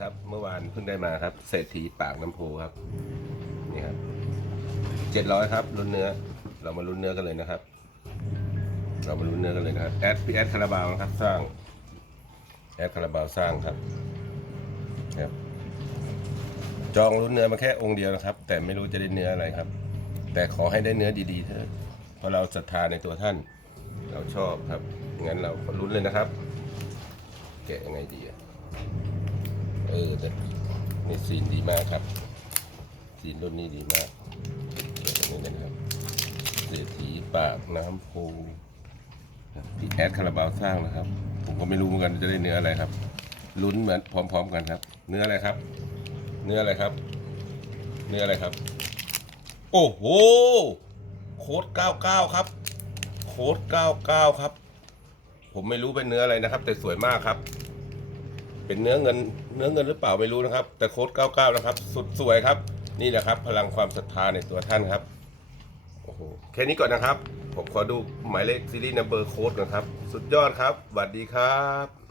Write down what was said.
ครับ เมื่อวานเพิ่งได้มาครับ เศรษฐีปากน้ำโพครับ นี่ครับเจ็ดร้อยครับลุ้นเนื้อ เรามาลุ้นเนื้อกันเลยนะครับ เรามาลุ้นเนื้อกันเลยนะครับแอดพี่แอดคาราบาวนะครับ สร้างแอดคาราบาวสร้างครับครับ จองลุ้นเนื้อมาแค่องค์เดียวนะครับ แต่ไม่รู้จะได้เนื้ออะไรครับ แต่ขอให้ได้เนื้อดีๆเถอะเพราะเราศรัทธาในตัวท่าน เราชอบครับงั้นเราลุ้นเลยนะครับ แกะยังไงดีอะ ออแต่นี่ซีนดีมากครับซีนรุ่นนี้ดีมากนี้เลยนะครับเศรษฐีปากน้ำโพที่แอดคาราบาวสร้างนะครับ ผมก็ไม่รู้เหมือนกันจะได้เนื้ออะไรครับ ลุ้นเหมือนพร้อม ๆ กันครับ เนื้ออะไรครับ เนื้ออะไรครับ เนื้ออะไรครับ โอ้โหโค้ด99ครับ โค้ด99ครับ ผมไม่รู้เป็นเนื้ออะไรนะครับ แต่สวยมากครับ เป็นเนื้อเงินเนื้อเงินหรือเปล่าไม่รู้นะครับ แต่โค้ด99 นะครับ สุดสวยครับ นี่แหละครับ พลังความศรัทธาในตัวท่านครับโอ้โหแค่นี้ก่อนนะครับ ผมขอดูหมายเลขซีรีส์นัมเบอร์โค้ดนะครับ สุดยอดครับสวัสดีครับ